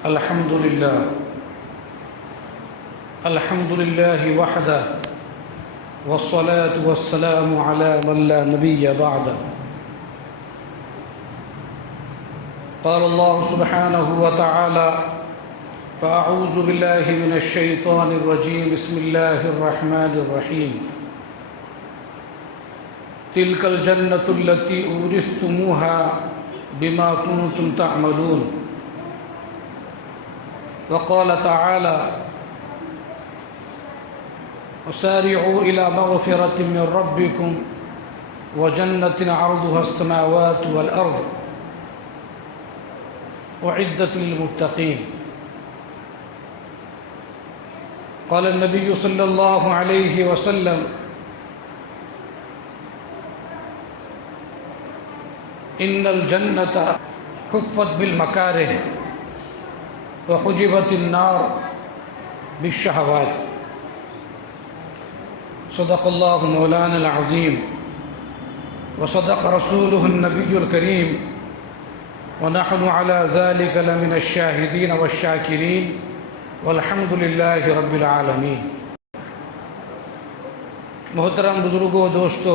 الحمد لله وحده والصلاة والسلام على من لا نبي بعده. قال الله سبحانه وتعالى: فأعوذ بالله من الشيطان الرجيم. بسم الله الرحمن الرحيم. تلك الجنة التي أورثتموها بما كنتم تعملون. وقال تعالى: وسارعوا إلى مغفرة من ربكم وجنة عرضها السماوات والأرض أعدت للمتقين. قال النبي صلى الله عليه وسلم: إن الجنة حفت بالمكاره وحجبت النار بالشهوات. صدق الله مولانا العظيم وصدق رسوله النبي الكريم ونحن على ذلك لمن الشاهدين والشاكرين والحمد لله رب العالمین. محترم بزرگوں، دوستو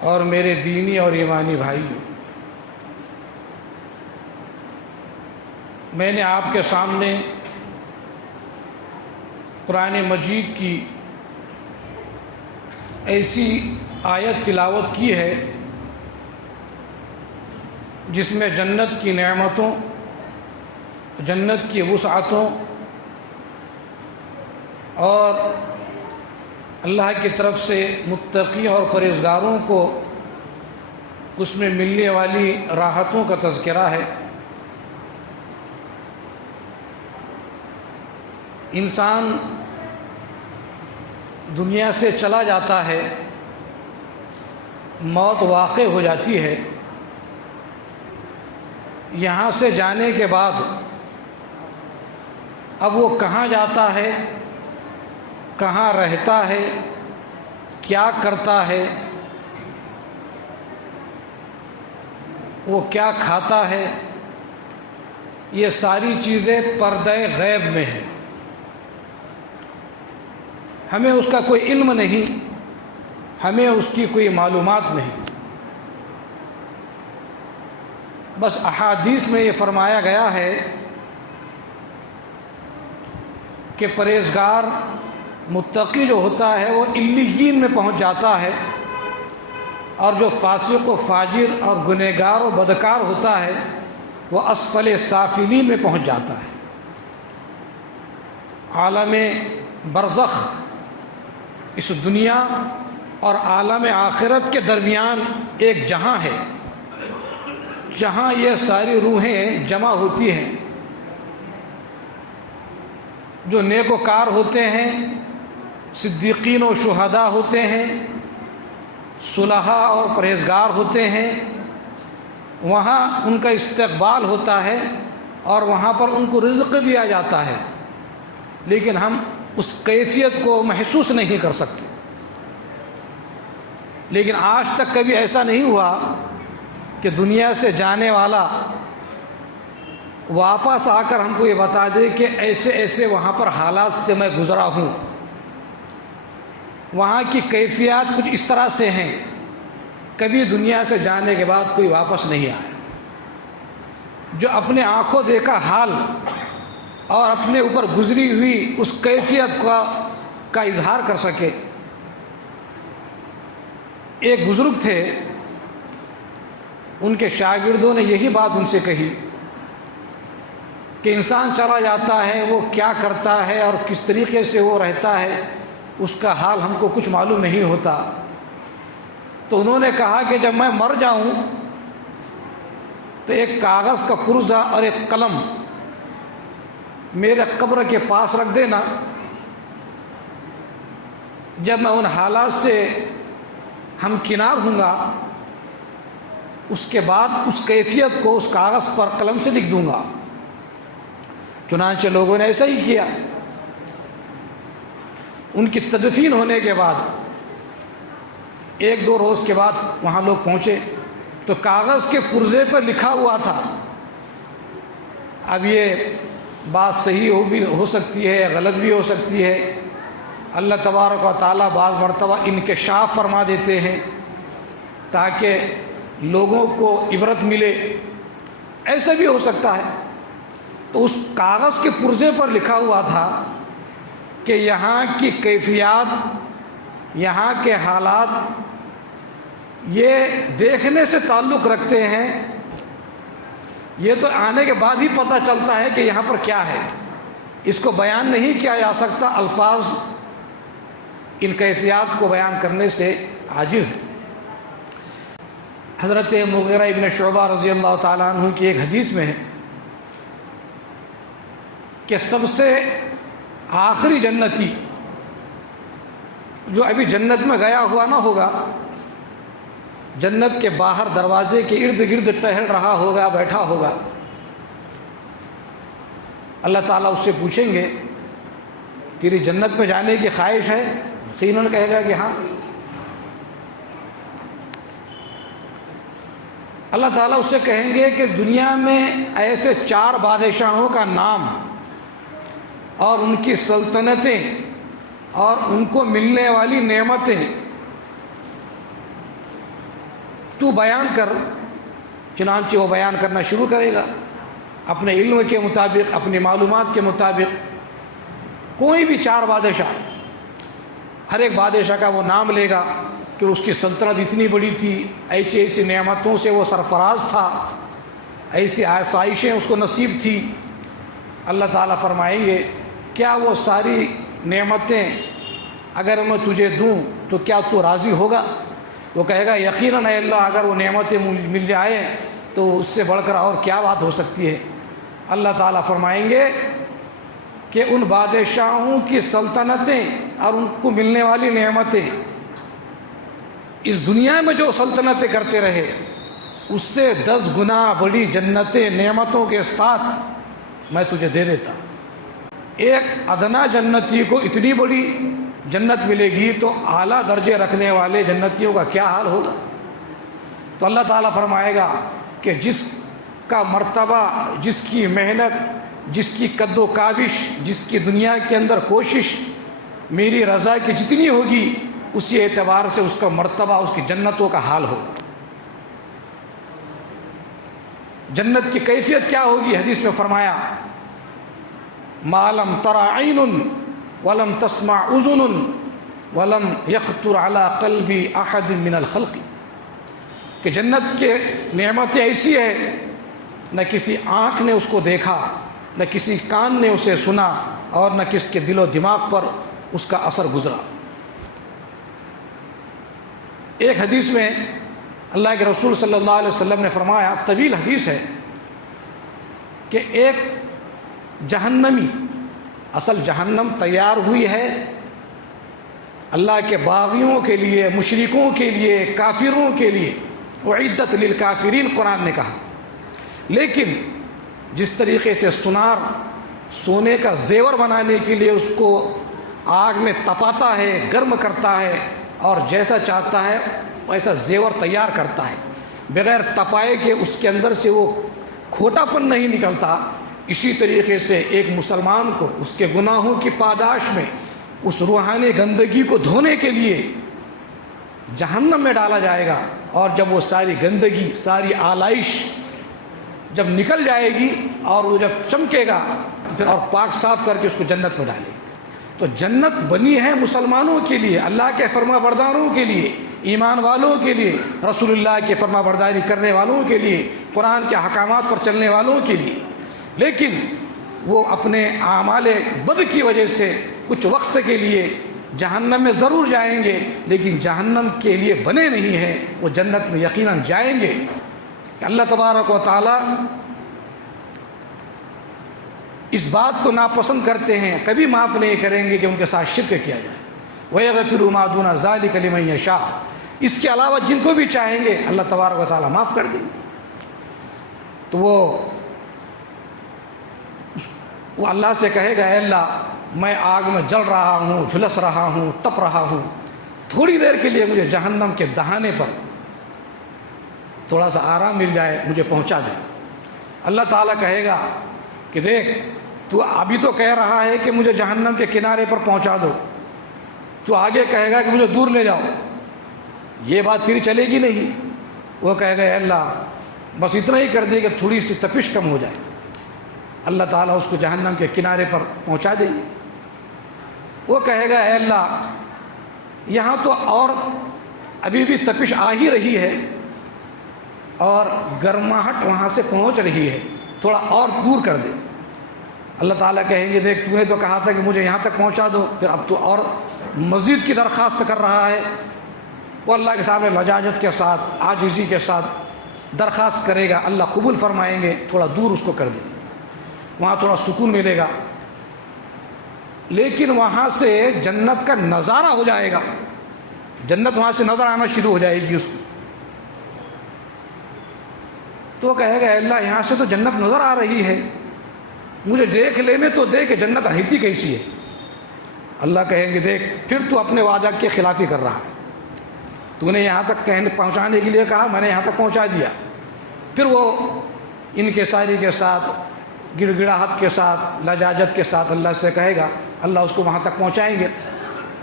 اور میرے دینی اور ایمانی بھائیوں، میں نے آپ کے سامنے قرآن مجید کی ایسی آیت تلاوت کی ہے جس میں جنت کی نعمتوں، جنت کی وسعتوں اور اللہ کی طرف سے متقیوں اور پرہیزگاروں کو اس میں ملنے والی راحتوں کا تذکرہ ہے. انسان دنیا سے چلا جاتا ہے، موت واقع ہو جاتی ہے. یہاں سے جانے کے بعد اب وہ کہاں جاتا ہے، کہاں رہتا ہے، کیا کرتا ہے، وہ کیا کھاتا ہے، یہ ساری چیزیں پردہ غیب میں ہیں. ہمیں اس کا کوئی علم نہیں، ہمیں اس کی کوئی معلومات نہیں. بس احادیث میں یہ فرمایا گیا ہے کہ پرہیزگار متقی جو ہوتا ہے وہ علیین میں پہنچ جاتا ہے، اور جو فاسق و فاجر اور گنہگار و بدکار ہوتا ہے وہ اسفل سافلین میں پہنچ جاتا ہے. عالم برزخ، اس دنیا اور عالم آخرت کے درمیان ایک جہاں ہے جہاں یہ ساری روحیں جمع ہوتی ہیں. جو نیک وکار ہوتے ہیں، صدیقین و شہداء ہوتے ہیں، صلحاء اور پرہیزگار ہوتے ہیں، وہاں ان کا استقبال ہوتا ہے اور وہاں پر ان کو رزق دیا جاتا ہے، لیکن ہم اس کیفیت کو محسوس نہیں کر سکتے. لیکن آج تک کبھی ایسا نہیں ہوا کہ دنیا سے جانے والا واپس آ کر ہم کو یہ بتا دے کہ ایسے ایسے وہاں پر حالات سے میں گزرا ہوں، وہاں کی کیفیات کچھ اس طرح سے ہیں. کبھی دنیا سے جانے کے بعد کوئی واپس نہیں آیا جو اپنے آنکھوں دیکھا حال اور اپنے اوپر گزری ہوئی اس کیفیت کا اظہار کر سکے. ایک بزرگ تھے، ان کے شاگردوں نے یہی بات ان سے کہی کہ انسان چلا جاتا ہے، وہ کیا کرتا ہے اور کس طریقے سے وہ رہتا ہے اس کا حال ہم کو کچھ معلوم نہیں ہوتا. تو انہوں نے کہا کہ جب میں مر جاؤں تو ایک کاغذ کا پرزہ اور ایک قلم میرے قبر کے پاس رکھ دینا. جب میں ان حالات سے ہمکنار ہوں گا اس کے بعد اس کیفیت کو اس کاغذ پر قلم سے لکھ دوں گا. چنانچہ لوگوں نے ایسا ہی کیا. ان کی تدفین ہونے کے بعد ایک دو روز کے بعد وہاں لوگ پہنچے تو کاغذ کے پرزے پر لکھا ہوا تھا اب یہ بات صحیح بھی ہو سکتی ہے، غلط بھی ہو سکتی ہے۔ اللہ تبارک و تعالیٰ بعض مرتبہ انکشاف فرما دیتے ہیں تاکہ لوگوں کو عبرت ملے، ایسا بھی ہو سکتا ہے۔ تو اس کاغذ کے پرزے پر لکھا ہوا تھا کہ یہاں کی کیفیات، یہاں کے حالات یہ دیکھنے سے تعلق رکھتے ہیں، یہ تو آنے کے بعد ہی پتہ چلتا ہے کہ یہاں پر کیا ہے، اس کو بیان نہیں کیا جا سکتا، الفاظ ان کیفیات کو بیان کرنے سے عاجز ہے۔ حضرت مغیرہ ابن شعبہ رضی اللہ تعالیٰ عنہ کی ایک حدیث میں ہے کہ سب سے آخری جنتی جو ابھی جنت میں گیا ہوا نہ ہوگا، جنت کے باہر دروازے کے ارد گرد ٹہل رہا ہوگا، بیٹھا ہوگا، اللہ تعالیٰ اس سے پوچھیں گے تیری جنت میں جانے کی خواہش ہے؟ یقیناً کہے گا کہ ہاں۔ اللہ تعالیٰ اس سے کہیں گے کہ دنیا میں ایسے 4 بادشاہوں کا نام اور ان کی سلطنتیں اور ان کو ملنے والی نعمتیں تو بیان کر۔ چنانچہ وہ بیان کرنا شروع کرے گا اپنے علم کے مطابق، اپنی معلومات کے مطابق۔ کوئی بھی 4 بادشاہ، ہر ایک بادشاہ کا وہ نام لے گا کہ اس کی سلطنت اتنی بڑی تھی، ایسی ایسی نعمتوں سے وہ سرفراز تھا، ایسی آسائشیں اس کو نصیب تھی۔ اللہ تعالیٰ فرمائیں گے کیا وہ ساری نعمتیں اگر میں تجھے دوں تو کیا تو راضی ہوگا؟ وہ کہے گا یقیناً اے اللہ، اگر وہ نعمتیں مل جائیں تو اس سے بڑھ کر اور کیا بات ہو سکتی ہے۔ اللہ تعالیٰ فرمائیں گے کہ ان بادشاہوں کی سلطنتیں اور ان کو ملنے والی نعمتیں، اس دنیا میں جو سلطنتیں کرتے رہے اس سے 10 گنا بڑی جنتیں نعمتوں کے ساتھ میں تجھے دے دیتا۔ ایک ادنا جنتی کو اتنی بڑی جنت ملے گی تو اعلیٰ درجے رکھنے والے جنتیوں کا کیا حال ہوگا؟ تو اللہ تعالیٰ فرمائے گا کہ جس کا مرتبہ، جس کی محنت، جس کی قد و کاوش، جس کی دنیا کے اندر کوشش میری رضا کی جتنی ہوگی، اسی اعتبار سے اس کا مرتبہ، اس کی جنتوں کا حال ہوگا۔ جنت کی کیفیت کیا ہوگی؟ حدیث میں فرمایا ما لم تر عین ولم تسمع اذن ولم یخطر علی قلب احد من الخلق، کہ جنت کے نعمتیں ایسی ہے نہ کسی آنکھ نے اس کو دیکھا، نہ کسی کان نے اسے سنا، اور نہ کس کے دل و دماغ پر اس کا اثر گزرا۔ ایک حدیث میں اللہ کے رسول صلی اللہ علیہ وسلم نے فرمایا، طویل حدیث ہے، کہ ایک جہنمی، اصل جہنم تیار ہوئی ہے اللہ کے باغیوں کے لیے، مشرکوں کے لیے، کافروں کے لیے، اعدت للکافرین قرآن نے کہا، لیکن جس طریقے سے سونار سونے کا زیور بنانے کے لیے اس کو آگ میں تپاتا ہے، گرم کرتا ہے، اور جیسا چاہتا ہے ویسا زیور تیار کرتا ہے، بغیر تپائے کے اس کے اندر سے وہ کھوٹا پن نہیں نکلتا، اسی طریقے سے ایک مسلمان کو اس کے گناہوں کی پاداش میں اس روحانی گندگی کو دھونے کے لیے جہنم میں ڈالا جائے گا، اور جب وہ ساری گندگی، ساری آلائش جب نکل جائے گی اور وہ جب چمکے گا پھر اور پاک صاف کر کے اس کو جنت میں ڈالے گی۔ تو جنت بنی ہے مسلمانوں کے لیے، اللہ کے فرما برداروں کے لیے، ایمان والوں کے لیے، رسول اللہ کے فرما برداری کرنے والوں کے لیے، قرآن کے احکامات پر چلنے والوں کے لیے، لیکن وہ اپنے اعمال بد کی وجہ سے کچھ وقت کے لیے جہنم میں ضرور جائیں گے، لیکن جہنم کے لیے بنے نہیں ہیں، وہ جنت میں یقیناً جائیں گے۔ کہ اللہ تبارک و تعالیٰ اس بات کو ناپسند کرتے ہیں، کبھی معاف نہیں کریں گے کہ ان کے ساتھ شرک کیا جائے۔ وَيَغْفِرُ مَا دُونَ ذَلِكَ لِمَن يَشَاءُ، اس کے علاوہ جن کو بھی چاہیں گے اللہ تبارک و تعالیٰ معاف کر دیں گے۔ تو وہ اللہ سے کہے گا، اے اللہ میں آگ میں جل رہا ہوں، جھلس رہا ہوں، تپ رہا ہوں، تھوڑی دیر کے لیے مجھے جہنم کے دہانے پر تھوڑا سا آرام مل جائے، مجھے پہنچا دیں۔ اللہ تعالیٰ کہے گا کہ دیکھ تو ابھی تو کہہ رہا ہے کہ مجھے جہنم کے کنارے پر پہنچا دو، تو آگے کہے گا کہ مجھے دور لے جاؤ، یہ بات پھر چلے گی نہیں۔ وہ کہے گا اے اللہ بس اتنا ہی کر دے کہ تھوڑی سی تپش کم ہو جائے، اللہ تعالیٰ اس کو جہنم کے کنارے پر پہنچا دیں گے۔ وہ کہے گا اے اللہ یہاں تو اور ابھی بھی تپش آ ہی رہی ہے اور گرماہٹ وہاں سے پہنچ رہی ہے، تھوڑا اور دور کر دے۔ اللہ تعالیٰ کہیں گے دیکھ تو نے تو کہا تھا کہ مجھے یہاں تک پہنچا دو، پھر اب تو اور مزید کی درخواست کر رہا ہے۔ وہ اللہ کے سامنے لجاجت کے ساتھ، عاجزی کے ساتھ درخواست کرے گا، اللہ قبول فرمائیں گے، تھوڑا دور اس کو کر دیں، وہاں تھوڑا سکون ملے گا۔ لیکن وہاں سے جنت کا نظارہ ہو جائے گا، جنت وہاں سے نظر آنا شروع ہو جائے گی اس کو۔ تو وہ کہے گا اے اللہ یہاں سے تو جنت نظر آ رہی ہے، مجھے دیکھ لینے تو دے کہ جنت رہتی کیسی ہے۔ اللہ کہیں گے دیکھ پھر تو اپنے وعدہ کے خلافی کر رہا ہے، تو نے یہاں تک پہنچانے کے لیے کہا، میں نے یہاں تک پہنچا دیا۔ پھر وہ انکساری کے ساتھ، گڑ گڑاہٹ کے ساتھ، لجاجت کے ساتھ اللہ سے کہے گا، اللہ اس کو وہاں تک پہنچائیں گے۔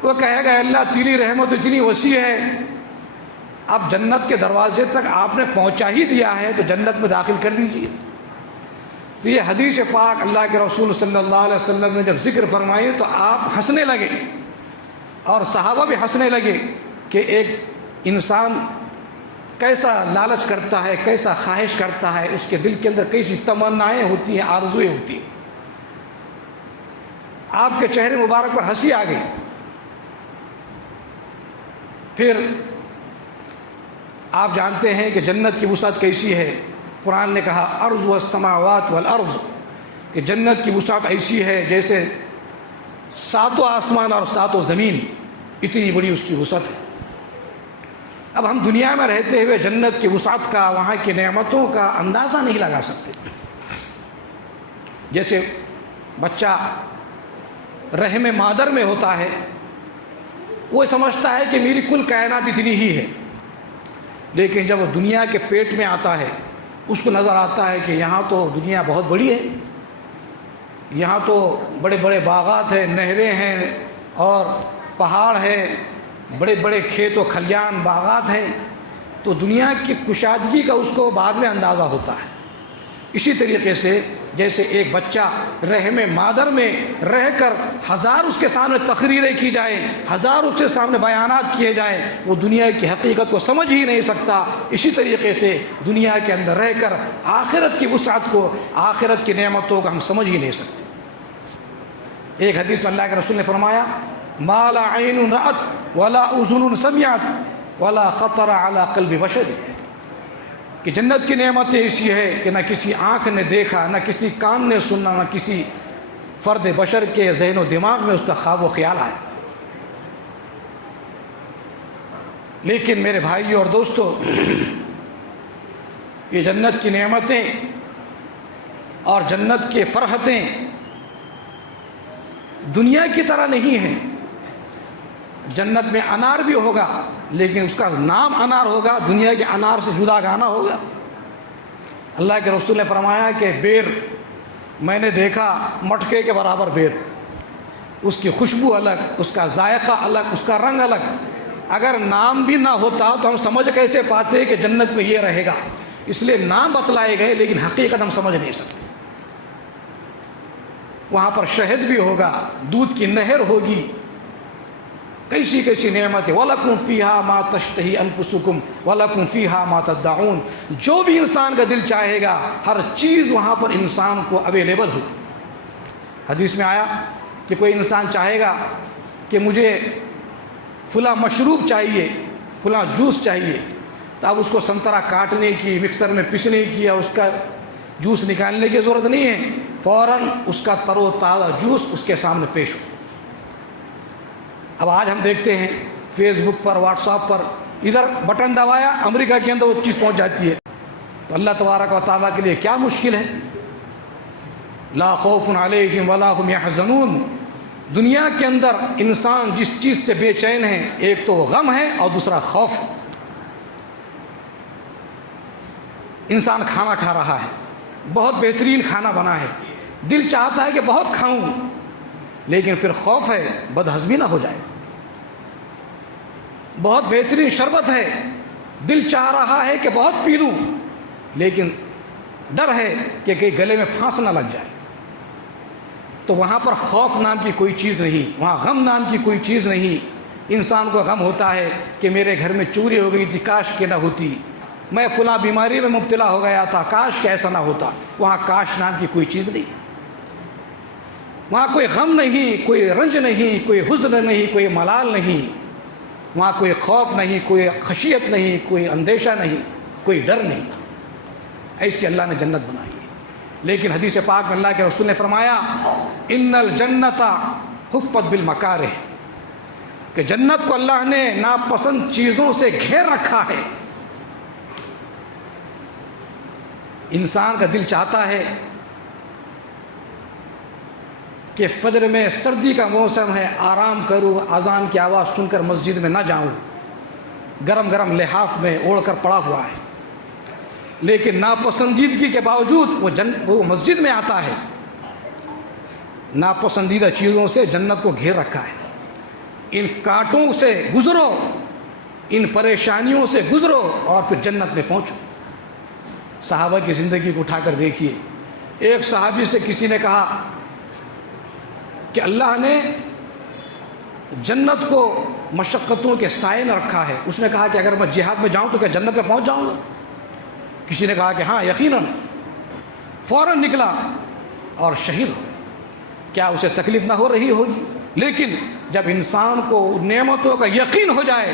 وہ کہے گا اللہ تیری رحمت اتنی وسیع ہے، اب جنت کے دروازے تک آپ نے پہنچا ہی دیا ہے تو جنت میں داخل کر دیجیے۔ تو یہ حدیث پاک اللہ کے رسول صلی اللہ علیہ وسلم نے جب ذکر فرمائی تو آپ ہنسنے لگے اور صحابہ بھی ہنسنے لگے کہ ایک انسان کیسا لالچ کرتا ہے، کیسا خواہش کرتا ہے، اس کے دل کے اندر کیسی تمنائیں ہوتی ہیں، آرزویں ہوتی ہیں۔ آپ کے چہرے مبارک پر ہنسی آ گئی۔ پھر آپ جانتے ہیں کہ جنت کی وسعت کیسی ہے۔ قرآن نے کہا ارض السماوات والارض، کہ جنت کی وسعت ایسی ہے جیسے ساتوں آسمان اور ساتوں زمین، اتنی بڑی اس کی وسعت ہے۔ اب ہم دنیا میں رہتے ہوئے جنت کی وسعت کا، وہاں کی نعمتوں کا اندازہ نہیں لگا سکتے۔ جیسے بچہ رحم مادر میں ہوتا ہے، وہ سمجھتا ہے کہ میری کل کائنات اتنی ہی ہے، لیکن جب وہ دنیا کے پیٹ میں آتا ہے اس کو نظر آتا ہے کہ یہاں تو دنیا بہت بڑی ہے، یہاں تو بڑے بڑے باغات ہیں، نہریں ہیں اور پہاڑ ہیں، بڑے بڑے کھیت و کھلیان باغات ہیں، تو دنیا کی کشادگی کا اس کو بعد میں اندازہ ہوتا ہے۔ اسی طریقے سے جیسے ایک بچہ رحم مادر میں رہ کر ہزار اس کے سامنے تقریریں کی جائیں، ہزار اس کے سامنے بیانات کیے جائیں، وہ دنیا کی حقیقت کو سمجھ ہی نہیں سکتا۔ اسی طریقے سے دنیا کے اندر رہ کر آخرت کی وسعت کو، آخرت کی نعمتوں کو ہم سمجھ ہی نہیں سکتے۔ ایک حدیث میں اللہ کے رسول نے فرمایا ما لا عین رأت ولا اذن سمعت ولا خطر علی قلب بشر، کہ جنت کی نعمت ایسی ہے کہ نہ کسی آنکھ نے دیکھا، نہ کسی کان نے سنا، نہ کسی فرد بشر کے ذہن و دماغ میں اس کا خواب و خیال آیا۔ لیکن میرے بھائیوں اور دوستو، یہ جنت کی نعمتیں اور جنت کے فرحتیں دنیا کی طرح نہیں ہیں۔ جنت میں انار بھی ہوگا لیکن اس کا نام انار ہوگا، دنیا کے انار سے جدا گانا ہوگا۔ اللہ کے رسول نے فرمایا کہ بیر میں نے دیکھا مٹکے کے برابر بیر، اس کی خوشبو الگ، اس کا ذائقہ الگ، اس کا رنگ الگ۔ اگر نام بھی نہ ہوتا تو ہم سمجھ کیسے پاتے کہ جنت میں یہ رہے گا؟ اس لیے نام بتلائے گئے لیکن حقیقت ہم سمجھ نہیں سکتے۔ وہاں پر شہد بھی ہوگا، دودھ کی نہر ہوگی، کیسی کیسی نعمت ہے۔ وَلَكُمْ فِيهَا مَا تَشْتَهِي أَنفُسُكُمْ وَلَكُمْ فِيهَا مَا تَدَّعُونَ، جو بھی انسان کا دل چاہے گا ہر چیز وہاں پر انسان کو اویلیبل ہو۔ حدیث میں آیا کہ کوئی انسان چاہے گا کہ مجھے فلاں مشروب چاہیے، فلاں جوس چاہیے، تو اب اس کو سنترا کاٹنے کی، مکسر میں پیسنے کی یا اس کا جوس نکالنے کی ضرورت نہیں ہے، فوراً اس کا تر و تازہ جوس اس کے سامنے پیش ہو۔ اب آج ہم دیکھتے ہیں فیس بک پر، واٹس ایپ پر، ادھر بٹن دبایا امریکہ کے اندر وہ چیز پہنچ جاتی ہے۔ تو اللہ تبارک و تعالیٰ کے لیے کیا مشکل ہے؟ لا خوف علیہم ولا هم یحزنون، دنیا کے اندر انسان جس چیز سے بے چین ہے، ایک تو غم ہے اور دوسرا خوف۔ انسان کھانا کھا رہا ہے، بہت بہترین کھانا بنا ہے، دل چاہتا ہے کہ بہت کھاؤں، لیکن پھر خوف ہے بد ہضمی نہ ہو جائے۔ بہت بہترین شربت ہے، دل چاہ رہا ہے کہ بہت پی لوں، لیکن ڈر ہے کہ کہیں گلے میں پھانس نہ لگ جائے۔ تو وہاں پر خوف نام کی کوئی چیز نہیں، وہاں غم نام کی کوئی چیز نہیں۔ انسان کو غم ہوتا ہے کہ میرے گھر میں چوری ہو گئی تھی، کاش کہ نہ ہوتی، میں فلاں بیماری میں مبتلا ہو گیا تھا، کاش کہ ایسا نہ ہوتا۔ وہاں کاش نام کی کوئی چیز نہیں، وہاں کوئی غم نہیں، کوئی رنج نہیں، کوئی حزن نہیں، کوئی ملال نہیں، وہاں کوئی خوف نہیں، کوئی خشیت نہیں، کوئی اندیشہ نہیں، کوئی ڈر نہیں۔ ایسی اللہ نے جنت بنائی ہے۔ لیکن حدیث پاک میں اللہ کے رسول نے فرمایا ان الجنت حفت بالمکارہ، کہ جنت کو اللہ نے ناپسند چیزوں سے گھیر رکھا ہے۔ انسان کا دل چاہتا ہے کہ فجر میں سردی کا موسم ہے، آرام کروں، اذان کی آواز سن کر مسجد میں نہ جاؤں، گرم گرم لحاف میں اوڑھ کر پڑا ہوا ہے، لیکن ناپسندیدگی کے باوجود وہ مسجد میں آتا ہے۔ ناپسندیدہ چیزوں سے جنت کو گھیر رکھا ہے۔ ان کانٹوں سے گزرو، ان پریشانیوں سے گزرو اور پھر جنت میں پہنچو۔ صحابہ کی زندگی کو اٹھا کر دیکھیے۔ ایک صحابی سے کسی نے کہا کہ اللہ نے جنت کو مشقتوں کے سائے میں رکھا ہے۔ اس نے کہا کہ اگر میں جہاد میں جاؤں تو کیا جنت میں پہنچ جاؤں گا؟ کسی نے کہا کہ ہاں یقیناً۔ فوراً نکلا اور شہید ہو۔ کیا اسے تکلیف نہ ہو رہی ہوگی؟ لیکن جب انسان کو نعمتوں کا یقین ہو جائے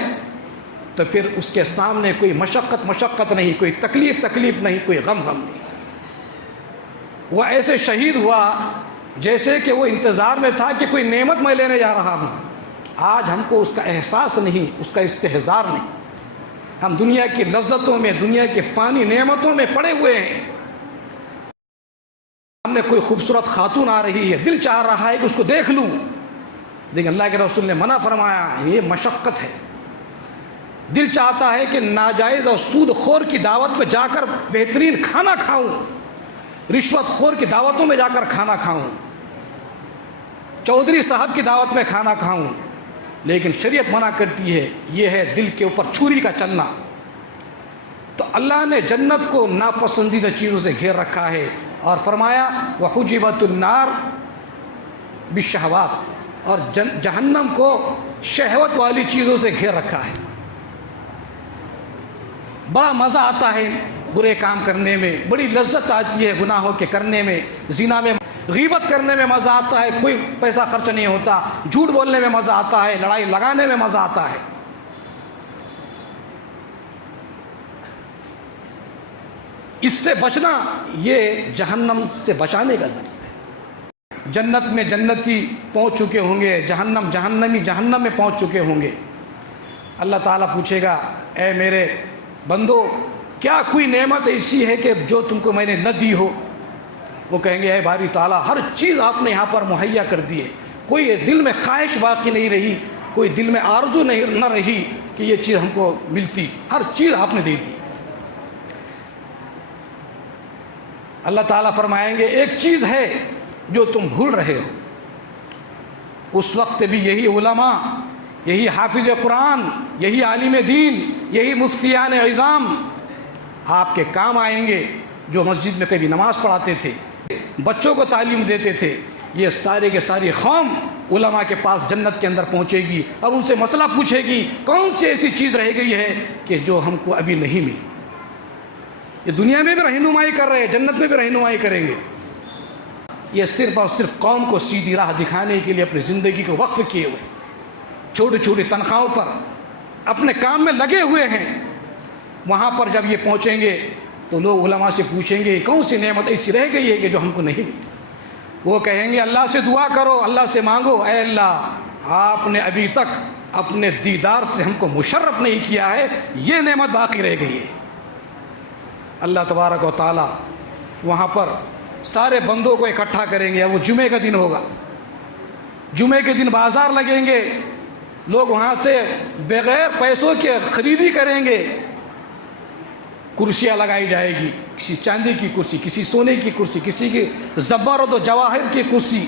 تو پھر اس کے سامنے کوئی مشقت نہیں، کوئی تکلیف نہیں، کوئی غم نہیں۔ وہ ایسے شہید ہوا جیسے کہ وہ انتظار میں تھا کہ کوئی نعمت میں لینے جا رہا ہوں۔ آج ہم کو اس کا احساس نہیں، اس کا استحضار نہیں۔ ہم دنیا کی لذتوں میں، دنیا کی فانی نعمتوں میں پڑے ہوئے ہیں۔ ہم نے کوئی خوبصورت خاتون آ رہی ہے، دل چاہ رہا ہے کہ اس کو دیکھ لوں، لیکن اللہ کے رسول نے منع فرمایا، یہ مشقت ہے۔ دل چاہتا ہے کہ ناجائز اور سود خور کی دعوت پہ جا کر بہترین کھانا کھاؤں، رشوت خور کی دعوتوں میں جا کر کھانا کھاؤں، چودھری صاحب کی دعوت میں کھانا کھاؤں، لیکن شریعت منع کرتی ہے۔ یہ ہے دل کے اوپر چھری کا چلنا۔ تو اللہ نے جنت کو ناپسندیدہ چیزوں سے گھیر رکھا ہے اور فرمایا وحجبت النار بالشہوات، اور جہنم کو شہوت والی چیزوں سے گھیر رکھا ہے۔ بڑا مزہ آتا ہے برے کام کرنے میں، بڑی لذت آتی ہے گناہوں کے کرنے میں، زنا میں، غیبت کرنے میں مزہ آتا ہے، کوئی پیسہ خرچ نہیں ہوتا، جھوٹ بولنے میں مزہ آتا ہے، لڑائی لگانے میں مزہ آتا ہے۔ اس سے بچنا یہ جہنم سے بچانے کا ذریعہ ہے۔ جنت میں جنتی پہنچ چکے ہوں گے، جہنمی جہنم میں پہنچ چکے ہوں گے۔ اللہ تعالیٰ پوچھے گا اے میرے بندو کیا کوئی نعمت ایسی ہے کہ جو تم کو میں نے نہ دی ہو؟ وہ کہیں گے اے باری تعالیٰ ہر چیز آپ نے یہاں پر مہیا کر دی ہے، کوئی دل میں خواہش باقی نہیں رہی، کوئی دل میں آرزو نہ رہی کہ یہ چیز ہم کو ملتی، ہر چیز آپ نے دے دی۔ اللہ تعالیٰ فرمائیں گے ایک چیز ہے جو تم بھول رہے ہو۔ اس وقت بھی یہی علماء، یہی حافظ قرآن، یہی عالم دین، یہی مفتیان عظام آپ کے کام آئیں گے، جو مسجد میں کبھی نماز پڑھاتے تھے، بچوں کو تعلیم دیتے تھے۔ یہ سارے کے ساری قوم علماء کے پاس جنت کے اندر پہنچے گی اور ان سے مسئلہ پوچھے گی کون سی ایسی چیز رہ گئی ہے کہ جو ہم کو ابھی نہیں ملی۔ یہ دنیا میں بھی رہنمائی کر رہے ہیں، جنت میں بھی رہنمائی کریں گے۔ یہ صرف اور صرف قوم کو سیدھی راہ دکھانے کے لیے اپنی زندگی کو وقف کیے ہوئے، چھوٹی چھوٹی تنخواہوں پر اپنے کام میں لگے ہوئے ہیں۔ وہاں پر جب یہ پہنچیں گے تو لوگ علماء سے پوچھیں گے کون سی نعمت ایسی رہ گئی ہے کہ جو ہم کو نہیں ملی؟ وہ کہیں گے اللہ سے دعا کرو، اللہ سے مانگو، اے اللہ آپ نے ابھی تک اپنے دیدار سے ہم کو مشرف نہیں کیا ہے، یہ نعمت باقی رہ گئی ہے۔ اللہ تبارک و تعالیٰ وہاں پر سارے بندوں کو اکٹھا کریں گے۔ وہ جمعے کا دن ہوگا، جمعے کے دن بازار لگیں گے، لوگ وہاں سے بغیر پیسوں کے خریدی کریں گے، کرسیاں لگائی جائے گی، کسی چاندی کی کرسی، کسی سونے کی کرسی، کسی کی زبرجد و جواہر کی کرسی،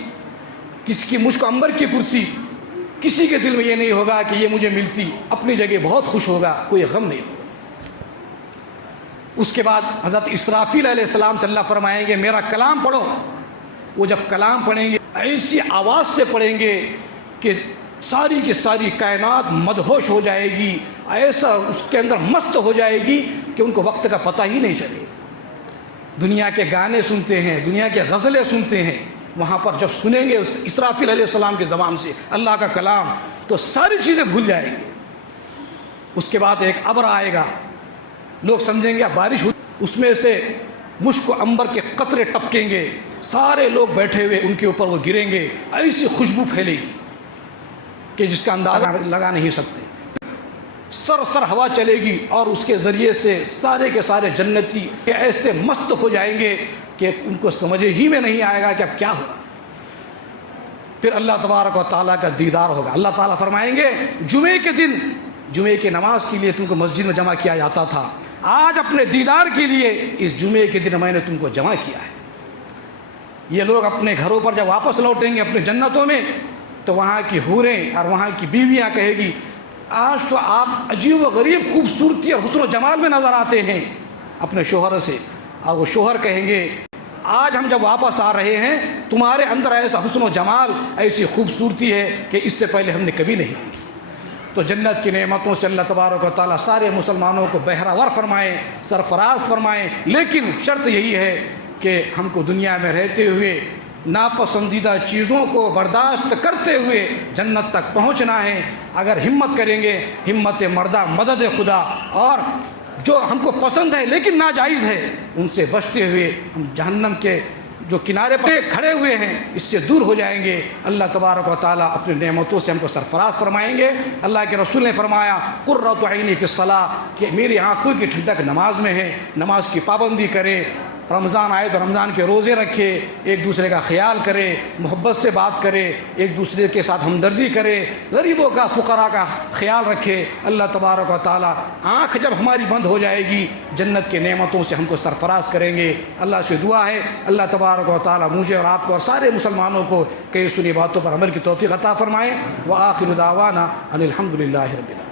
کسی کی مشک عنبر کی کرسی، کسی کے دل میں یہ نہیں ہوگا کہ یہ مجھے ملتی، اپنی جگہ بہت خوش ہوگا، کوئی غم نہیں ہوگا۔ اس کے بعد حضرت اسرافیل علیہ السلام سے اللہ فرمائیں گے میرا کلام پڑھو۔ وہ جب کلام پڑھیں گے ایسی آواز سے پڑھیں گے کہ ساری کی ساری کائنات مدہوش ہو جائے گی، ایسا اس کے اندر مست ہو جائے گی کہ ان کو وقت کا پتہ ہی نہیں چلے۔ دنیا کے گانے سنتے ہیں، دنیا کے غزلیں سنتے ہیں، وہاں پر جب سنیں گے اسرافیل علیہ السلام کی زبان سے اللہ کا کلام تو ساری چیزیں بھول جائیں گے۔ اس کے بعد ایک ابر آئے گا، لوگ سمجھیں گے اب بارش ہو، اس میں سے مشک و عنبر کے قطرے ٹپکیں گے، سارے لوگ بیٹھے ہوئے ان کے اوپر وہ گریں گے، ایسی خوشبو پھیلے گی کہ جس کا اندازہ لگا نہیں سکتے۔ سر ہوا چلے گی اور اس کے ذریعے سے سارے کے سارے جنتی ایسے مست ہو جائیں گے کہ ان کو سمجھ ہی میں نہیں آئے گا کہ اب کیا ہوگا۔ پھر اللہ تبارک و تعالیٰ کا دیدار ہوگا۔ اللہ تعالیٰ فرمائیں گے جمعے کے دن جمعے کی نماز کے لیے تم کو مسجد میں جمع کیا جاتا تھا، آج اپنے دیدار کے لیے اس جمعے کے دن میں نے تم کو جمع کیا ہے۔ یہ لوگ اپنے گھروں پر جب واپس لوٹیں گے اپنے جنتوں میں تو وہاں کی حوریں اور وہاں کی بیویاں کہے گی آج تو آپ عجیب و غریب خوبصورتی اور حسن و جمال میں نظر آتے ہیں اپنے شوہر سے، اور وہ شوہر کہیں گے آج ہم جب واپس آ رہے ہیں تمہارے اندر ایسا حسن و جمال، ایسی خوبصورتی ہے کہ اس سے پہلے ہم نے کبھی نہیں دیکھی۔ تو جنت کی نعمتوں سے اللہ تبارک و تعالیٰ سارے مسلمانوں کو بہراور فرمائیں، سرفراز فرمائیں، لیکن شرط یہی ہے کہ ہم کو دنیا میں رہتے ہوئے ناپسندیدہ چیزوں کو برداشت کرتے ہوئے جنت تک پہنچنا ہے۔ اگر ہمت کریں گے، ہمت مردہ مدد خدا، اور جو ہم کو پسند ہے لیکن ناجائز ہے ان سے بچتے ہوئے ہم جہنم کے جو کنارے پر کھڑے ہوئے ہیں اس سے دور ہو جائیں گے۔ اللہ تبارک و تعالیٰ اپنی نعمتوں سے ہم کو سرفراز فرمائیں گے۔ اللہ کے رسول نے فرمایا قرۃ عینی فی الصلاۃ، کہ میری آنکھوں کی ٹھنڈک نماز میں ہے، نماز کی پابندی کرے، رمضان آئے تو رمضان کے روزے رکھے، ایک دوسرے کا خیال کرے، محبت سے بات کرے، ایک دوسرے کے ساتھ ہمدردی کرے، غریبوں کا فقراء کا خیال رکھے۔ اللہ تبارک و تعالیٰ آنکھ جب ہماری بند ہو جائے گی جنت کے نعمتوں سے ہم کو سرفراز کریں گے۔ اللہ سے دعا ہے اللہ تبارک و تعالیٰ مجھے اور آپ کو اور سارے مسلمانوں کو کئی سنی باتوں پر عمل کی توفیق عطا فرمائے۔ وآخر دعوانا ان الحمد للہ رب العالمین۔